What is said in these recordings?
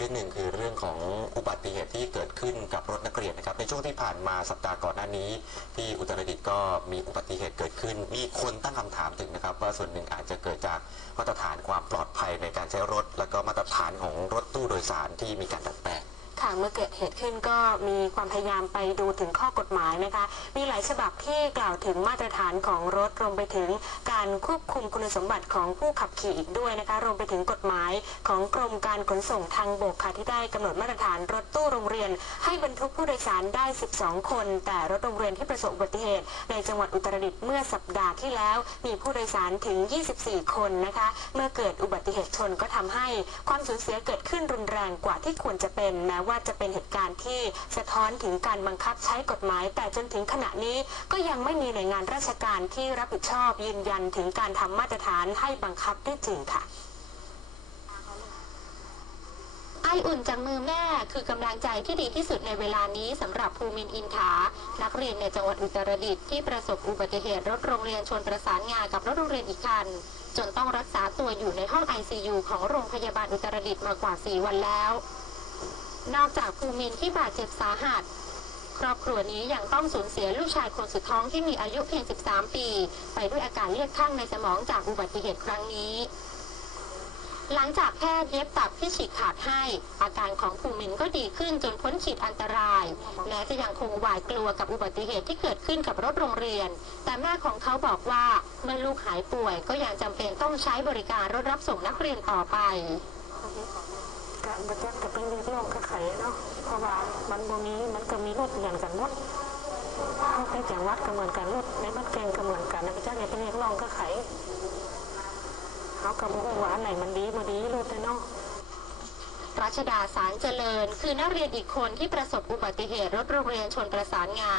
เรื่องหนึ่งคือเรื่องของอุบัติเหตุที่เกิดขึ้นกับรถนักเรียนนะครับในช่วงที่ผ่านมาสัปดาห์ก่อนหน้านี้ ที่อุตรดิตถ์ก็มีอุบัติเหตุเกิดขึ้น มีคนตั้งคำถามถึงนะครับ ว่าส่วนหนึ่งอาจจะเกิดจากมาตรฐานความปลอดภัยในการใช้รถ แล้วก็มาตรฐานของรถตู้โดยสารที่มีการดัดแปลง ค่ะเมื่อเกิดเหตุขึ้นก็มีความพยายามไปดูถึงข้อกฎหมายนะคะ มีหลายฉบับที่กล่าวถึงมาตรฐานของรถรวมไปถึงการควบคุมคุณสมบัติของผู้ขับขี่อีกด้วยนะคะ รวมไปถึงกฎหมายของกรมการขนส่งทางบกค่ะที่ได้กำหนดมาตรฐานรถตู้โรงเรียน ให้บรรทุกผู้โดยสารได้ 12 คน แต่รถโรงเรียนที่ประสบอุบัติเหตุ ในจังหวัดอุตรดิตถ์เมื่อสัปดาห์ที่แล้ว มีผู้โดยสารถึง 24 คนนะคะ เมื่อเกิดอุบัติเหตุชนก็ทำให้ความสูญเสียเกิดขึ้นรุนแรงกว่าที่ควรจะเป็นแม้ว่าว่าจะเป็นเหตุการณ์ที่สะท้อนถึงการบังคับใช้กฎหมาย แต่จนถึงขณะนี้ก็ยังไม่มีหน่วยงานราชการที่รับผิดชอบยืนยันถึงการทำมาตรฐานให้บังคับได้จริงค่ะไออุ่นจากมือแม่คือกำลังใจที่ดีที่สุดในเวลานี้สำหรับภูมินอินทานักเรียนในจังหวัดอุตรดิตถ์ที่ประสบอุบัติเหตุรถโรงเรียนชนประสานงากับรถโรงเรียนอีกคัน จนต้องรักษาตัวอยู่ในห้อง ICU ของโรงพยาบาลอุตรดิตถ์มากว่า 4 วันแล้ว นอกจากภูมินที่บาดเจ็บสาหัส ครอบครัวนี้ยังต้องสูญเสียลูกชายคนสุดท้องที่มีอายุเพียง 13 ปี ไปด้วยอาการเลือดข้างในสมองจากอุบัติเหตุครั้งนี้ หลังจากแพทย์เย็บตับที่ฉีกขาดให้ อาการของภูมินก็ดีขึ้นจนพ้นขีดอันตราย แม้จะยังคงหวาดกลัวกับอุบัติเหตุที่เกิดขึ้นกับรถโรงเรียน แต่แม่ของเขาบอกว่าเมื่อลูกหายป่วยก็ยังจำเป็นต้องใช้บริการรถรับส่งนักเรียนต่อไป ก็บัจักจะเป็นเรื่องกก็ไขเนาะเพราะว่ามันบ่มีมันก็มีรถอย่างกันหมดในจังหวัดก็เหมือนกันรถในบ้านแกงก็เหมือนกันนะบัจักเนี่ยเป็นเรื่องโลกก็ไขเขาก็บอกว่าอันไหนมันดีบ่ดีรถเนาะ ชดาสารเจริญ คือนักเรียนอีกคนที่ประสบอุบัติเหตุรถโรงเรียนชนประสานงา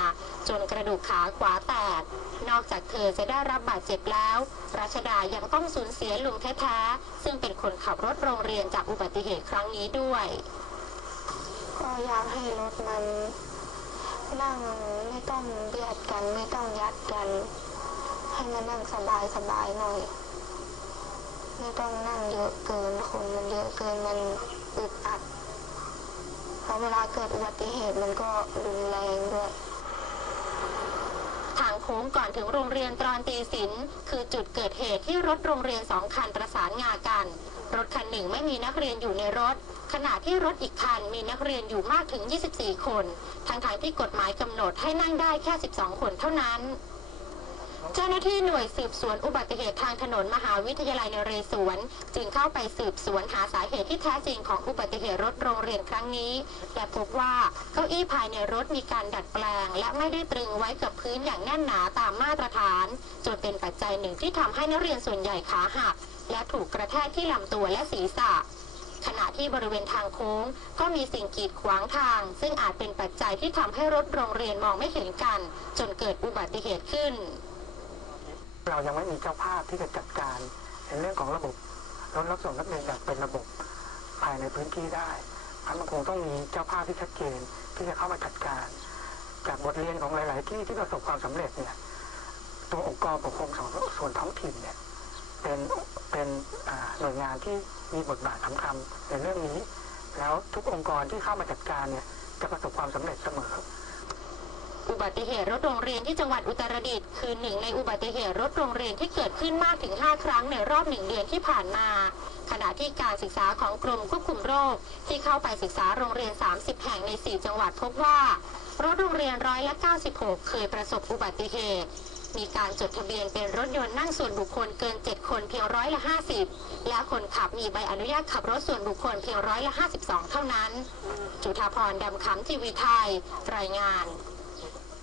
จนกระดูกขาขวาแตก นอกจากเธอจะได้รับบาดเจ็บแล้ว รัชดายังต้องสูญเสียลุงแท้ๆซึ่งเป็นคนขับรถโรงเรียนจากอุบัติเหตุครั้งนี้ด้วยก็อยากให้รถมันนั่งไม่ต้องเบียดกันไม่ต้องยัดกัน ให้มันนั่งสบายสบายหน่อย ไม่ต้องนั่งเยอะเกินคนมันเยอะเกินมัน อึดอัดเพราะเวลาเกิดอุบัติเหตุมันก็รุนแรงด้วย ทางโค้งก่อนถึงโรงเรียนตรอนตีสินคือจุดเกิดเหตุที่รถโรงเรียนสองคันประสานงากัน รถคันหนึ่งไม่มีนักเรียนอยู่ในรถ ขณะที่รถอีกคันมีนักเรียนอยู่มากถึง 24 คนทางทางๆที่กฎหมายกำหนดให้นั่งได้แค่ 12 คนเท่านั้น เจ้าหน้าที่หน่วยสืบสวนอุบัติเหตุทางถนนมหาวิทยาลัยนเรศวร จึงเข้าไปสืบสวนหาสาเหตุที่แท้จริงของอุบัติเหตุรถโรงเรียนครั้งนี้และพบว่าเก้าอี้ภายในรถมีการดัดแปลง และไม่ได้ตรึงไว้กับพื้นอย่างแน่นหนาตามมาตรฐาน จนเป็นปัจจัยหนึ่งที่ทำให้นักเรียนส่วนใหญ่ขาหัก และถูกกระแทกที่ลำตัวและศีรษะขณะที่บริเวณทางโค้ง ก็มีสิ่งกีดขวางทาง ซึ่งอาจเป็นปัจจัยที่ทำให้รถโรงเรียนมองไม่เห็นกัน จนเกิดอุบัติเหตุขึ้น เรายังไม่มีเจ้าภาพที่จะจัดการในเรื่องของระบบรถรับส่งนักเรียนแบบเป็นระบบภายในพื้นที่ได้อันมันคงต้องมีเจ้าภาพที่ชัดเจนที่จะเข้ามาจัดการ จากบทเรียนของหลาย ๆ ที่ที่ประสบความสำเร็จเนี่ยตัวองค์กรปกครองส่วนท้องถิ่นเนี่ยเป็นเป็นหน่วยงานที่มีบทบาทสำคัญในเรื่องนี้ แล้วทุกองค์กรที่เข้ามาจัดการเนี่ยจะประสบความสำเร็จเสมอ อุบัติเหตุรถโรงเรียนที่จังหวัดอุตรดิตถ์คือหนึ่งในอุบัติเหตุรถโรงเรียนที่เกิดขึ้นมากถึง 5 ครั้งในรอบหนึ่งเดือนที่ผ่านมา ขณะที่การศึกษาของกรมควบคุมโรค ที่เข้าไปศึกษาโรงเรียน 30 แห่งใน 4 จังหวัดพบว่ารถโรงเรียนร้อยละ96 เคยประสบอุบัติเหตุ มีการจดทะเบียนเป็นรถยนต์นั่งส่วนบุคคลเกิน 7 คนเพียงร้อยละ 50 และคนขับมีใบอนุญาตขับรถส่วนบุคคลเพียงร้อยละ 52 เท่านั้น จุธาพรดำคำทีวีไทย รายงาน